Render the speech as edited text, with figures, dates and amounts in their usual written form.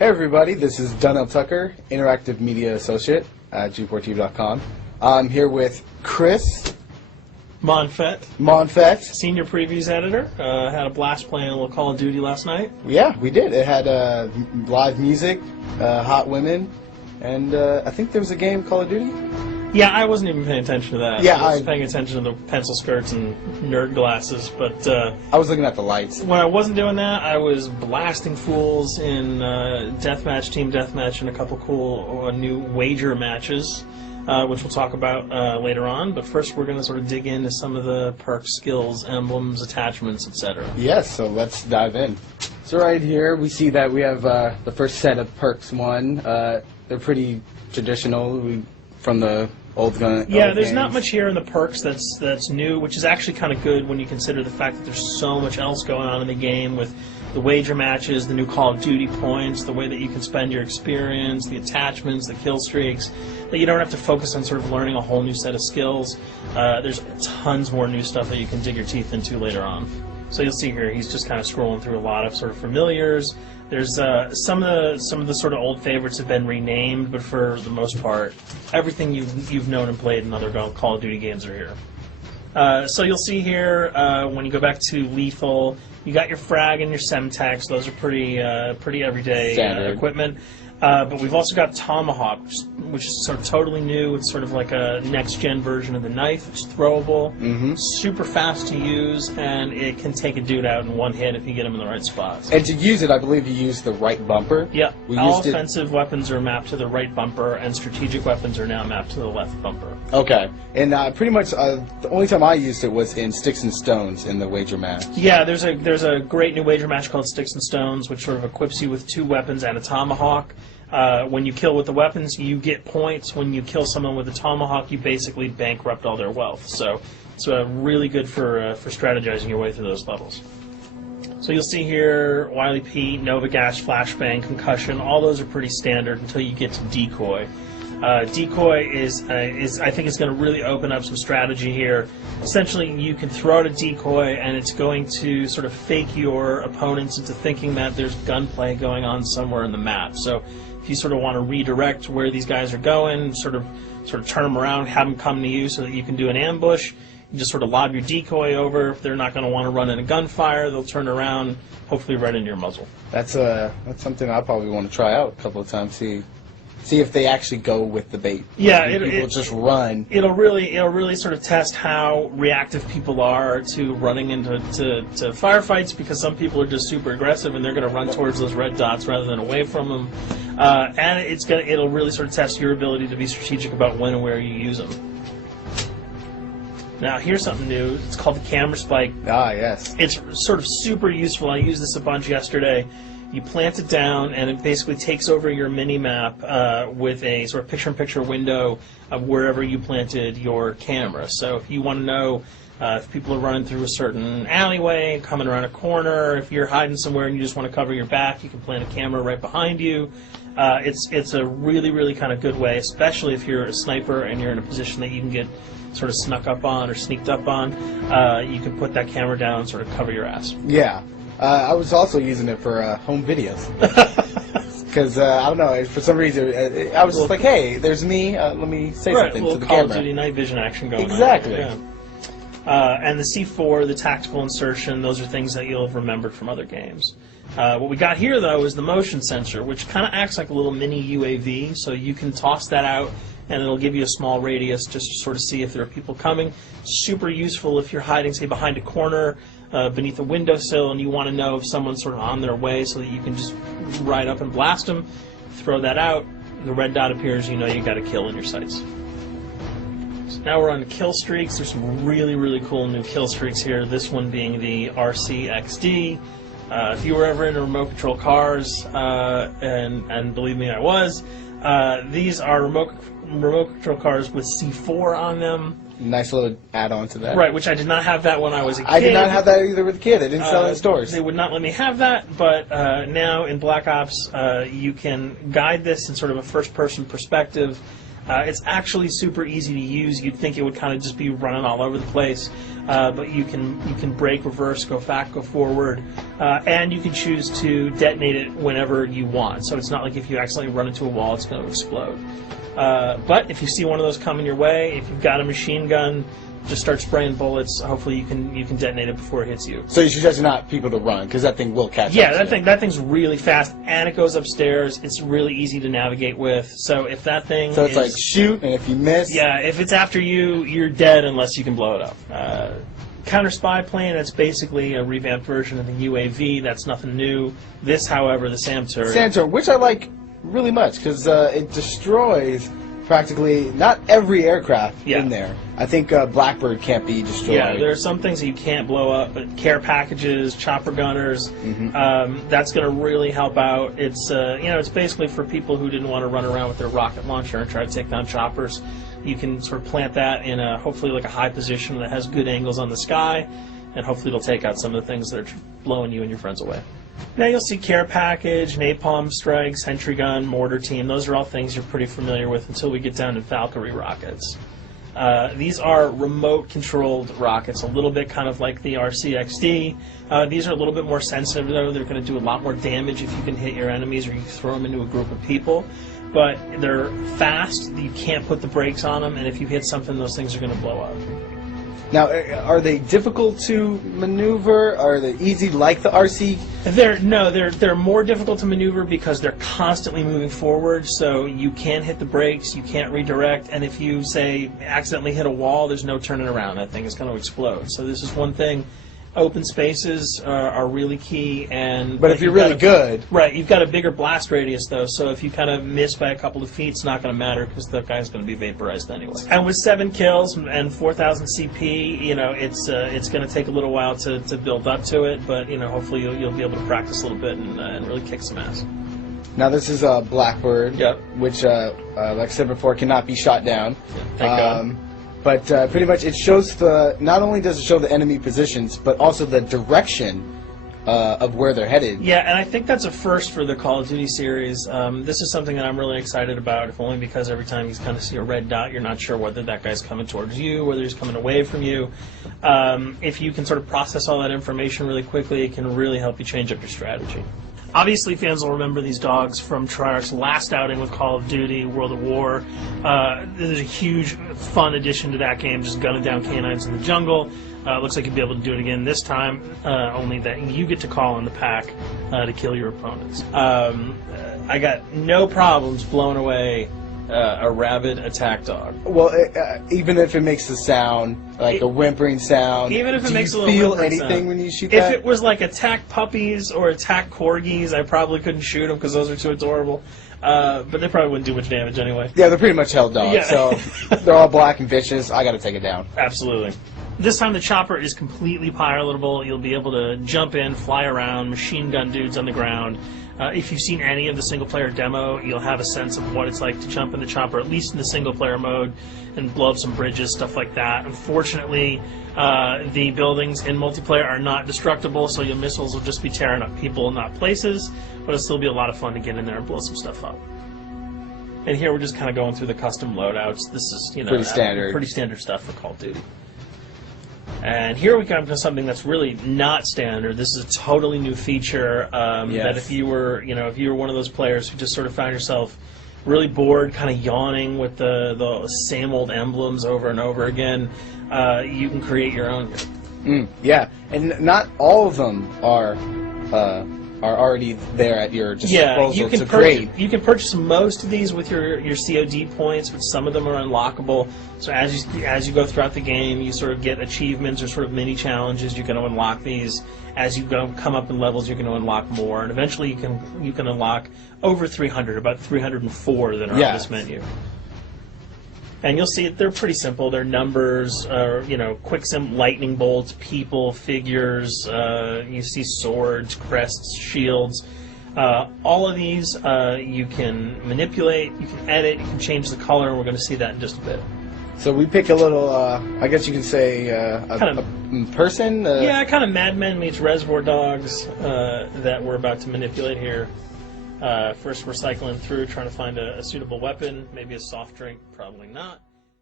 Hey everybody, this is Donnell Tucker, Interactive Media Associate at G4TV.com. I'm here with Chris Monfett, Senior Previews Editor. Had a blast playing a little Call of Duty last night. Yeah, we did. It had live music, hot women, and I think there was a game, Call of Duty? Yeah, I wasn't even paying attention to that. Yeah, I was paying attention to the pencil skirts and nerd glasses, but I was looking at the lights. When I wasn't doing that, I was blasting fools in deathmatch, team deathmatch, and a couple cool new wager matches, which we'll talk about later on. But first, we're going to sort of dig into some of the perks, skills, emblems, attachments, etc. Yes, so let's dive in. So right here, we see that we have the first set of perks one. They're pretty traditional from the old gun. Yeah, there's not much here in the perks that's new, which is actually kind of good when you consider the fact that there's so much else going on in the game with the wager matches, the new Call of Duty points, the way that you can spend your experience, the attachments, the kill streaks, that you don't have to focus on sort of learning a whole new set of skills. There's tons more new stuff that you can dig your teeth into later on. So you'll see here, he's just kind of scrolling through a lot of sort of familiars. There's some of the sort of old favorites have been renamed, but for the most part, everything you've known and played in other Call of Duty games are here. So you'll see here when you go back to lethal, you got your frag and your semtex. Those are pretty everyday equipment. But we've also got Tomahawk, which is sort of totally new. It's sort of like a next-gen version of the knife. It's throwable, super fast to use, and it can take a dude out in one hit if you get him in the right spots. And to use it, I believe you use the right bumper. Yeah, all offensive weapons are mapped to the right bumper, and strategic weapons are now mapped to the left bumper. Okay, and pretty much the only time I used it was in Sticks and Stones in the wager match. Yeah, there's a great new wager match called Sticks and Stones, which sort of equips you with 2 weapons and a tomahawk. When you kill with the weapons, you get points. When you kill someone with a tomahawk, you basically bankrupt all their wealth. So it's really good for strategizing your way through those levels. So you'll see here, Wily Pete, Nova Gas, Flashbang, Concussion. All those are pretty standard until you get to Decoy. Decoy is I think it's going to really open up some strategy here. Essentially, you can throw out a decoy, and it's going to sort of fake your opponents into thinking that there's gunplay going on somewhere in the map. So if you sort of want to redirect where these guys are going, sort of turn them around, have them come to you so that you can do an ambush, you just sort of lob your decoy over. If they're not going to want to run in a gunfire, they'll turn around, hopefully right into your muzzle. That's something I probably want to try out a couple of times. See if they actually go with the bait. Yeah, people just run. It'll really sort of test how reactive people are to running into firefights, because some people are just super aggressive and they're going to run towards those red dots rather than away from them. And it'll really sort of test your ability to be strategic about when and where you use them. Now here's something new. It's called the camera spike. Ah, yes. It's sort of super useful. I used this a bunch yesterday. You plant it down, and it basically takes over your mini-map with a sort of picture-in-picture window of wherever you planted your camera. So if you want to know if people are running through a certain alleyway, coming around a corner, if you're hiding somewhere and you just want to cover your back, you can plant a camera right behind you. It's a really kind of good way, especially if you're a sniper and you're in a position that you can get sort of snuck up on or sneaked up on. You can put that camera down and sort of cover your ass. Yeah. I was also using it for home videos. Because, I don't know, for some reason, I was just like, hey, there's me, let me say something to the Call camera. of Duty night vision action going exactly. on. Yeah. And the C4, the tactical insertion, those are things that you'll have remembered from other games. What we got here, though, is the motion sensor, which kind of acts like a little mini UAV, so you can toss that out, and it'll give you a small radius just to sort of see if there are people coming. Super useful if you're hiding, say, behind a corner, beneath a windowsill, and you want to know if someone's sort of on their way so that you can just ride up and blast them. Throw that out, the red dot appears, you know you got a kill in your sights. So now we're on kill streaks. There's some really cool new kill streaks here, this one being the RCXD. If you were ever into remote control cars, and believe me, I was, these are remote control cars with C4 on them. Nice little add-on to that. Right, which I did not have that when I was a kid. I did not have that either with a kid. They didn't sell it in stores. They would not let me have that, but now in Black Ops, you can guide this in sort of a first-person perspective. It's actually super easy to use. You'd think it would kind of just be running all over the place, but you can brake, reverse, go back, go forward, and you can choose to detonate it whenever you want. So it's not like if you accidentally run into a wall, it's going to explode. But if you see one of those coming your way, if you've got a machine gun, just start spraying bullets. Hopefully you can detonate it before it hits you. So you suggest not people to run, because that thing will catch Yeah, up. that thing's really fast, and it goes upstairs. It's really easy to navigate with. So if that thing So it's like shoot, and if you miss... Yeah, if it's after you, you're dead unless you can blow it up. Counter spy plane, that's basically a revamped version of the UAV. That's nothing new. This, however, the SAM turret... SAM turret, which I like really much, because it destroys practically not every aircraft in there. I think Blackbird can't be destroyed. Yeah, there are some things that you can't blow up, but care packages, chopper gunners, that's going to really help out. It's it's basically for people who didn't want to run around with their rocket launcher and try to take down choppers. You can sort of plant that in hopefully like a high position that has good angles on the sky, and hopefully it'll take out some of the things that are blowing you and your friends away. Now you'll see care package, napalm strike, sentry gun, mortar team. Those are all things you're pretty familiar with until we get down to Valkyrie rockets. These are remote-controlled rockets, a little bit kind of like the RCXD. These are a little bit more sensitive, though. They're going to do a lot more damage if you can hit your enemies or you throw them into a group of people. But they're fast, you can't put the brakes on them, and if you hit something, those things are going to blow up. Now, are they difficult to maneuver? Are they easy like the RC? They're more difficult to maneuver because they're constantly moving forward, so you can't hit the brakes, you can't redirect, and if you, say, accidentally hit a wall, there's no turning around. That thing is going to explode. So this is one thing. Open spaces are really key, but if you're really good, right? You've got a bigger blast radius though, so if you kind of miss by a couple of feet, it's not going to matter because the guy's going to be vaporized anyway. And with 7 kills and 4,000 CP, it's going to take a little while to build up to it, but hopefully you'll be able to practice a little bit and really kick some ass. Now this is a Blackbird, which, like I said before, cannot be shot down. Thank God. But pretty much it shows not only does it show the enemy positions, but also the direction of where they're headed. Yeah, and I think that's a first for the Call of Duty series. This is something that I'm really excited about, if only because every time you kind of see a red dot, you're not sure whether that guy's coming towards you, whether he's coming away from you. If you can sort of process all that information really quickly, it can really help you change up your strategy. Obviously, fans will remember these dogs from Treyarch's last outing with Call of Duty, World at War. This is a huge, fun addition to that game, just gunning down canines in the jungle. Looks like you'll be able to do it again this time, only that you get to call on the pack to kill your opponents. I got no problems blowing away a rabid attack dog. Well, even if it makes a sound, like a whimpering sound, even if it makes a do little you feel whimpering anything sound when you shoot If that? it was like attack puppies or attack corgis, I probably couldn't shoot them because those are too adorable. But they probably wouldn't do much damage anyway. Yeah, they're pretty much held dogs, so they're all black and vicious. I got to take it down. Absolutely. This time the chopper is completely pilotable. You'll be able to jump in, fly around, machine gun dudes on the ground. If you've seen any of the single-player demo, you'll have a sense of what it's like to jump in the chopper, at least in the single-player mode, and blow up some bridges, stuff like that. Unfortunately, the buildings in multiplayer are not destructible, so your missiles will just be tearing up people, not places, but it'll still be a lot of fun to get in there and blow some stuff up. And here we're just kind of going through the custom loadouts. This is, pretty standard stuff for Call of Duty. And here we come to something that's really not standard. This is a totally new feature that if you were one of those players who just sort of found yourself really bored, kind of yawning with the same old emblems over and over again, you can create your own here. Yeah, and not all of them are already there at your disposal to create. You can purchase most of these with your COD points, but some of them are unlockable. So as you go throughout the game, you sort of get achievements or sort of mini challenges. You're going to unlock these. As you come up in levels, you're going to unlock more, and eventually you can unlock over 300, about 304 that are on this menu. And you'll see they're pretty simple. They're numbers, quick lightning bolts, people, figures. You see swords, crests, shields. All of these you can manipulate, you can edit, you can change the color, and we're going to see that in just a bit. So we pick a little, I guess you can say, a person? Yeah, kind of Mad Men meets Reservoir Dogs that we're about to manipulate here. First, we're cycling through trying to find a suitable weapon, maybe a soft drink, probably not.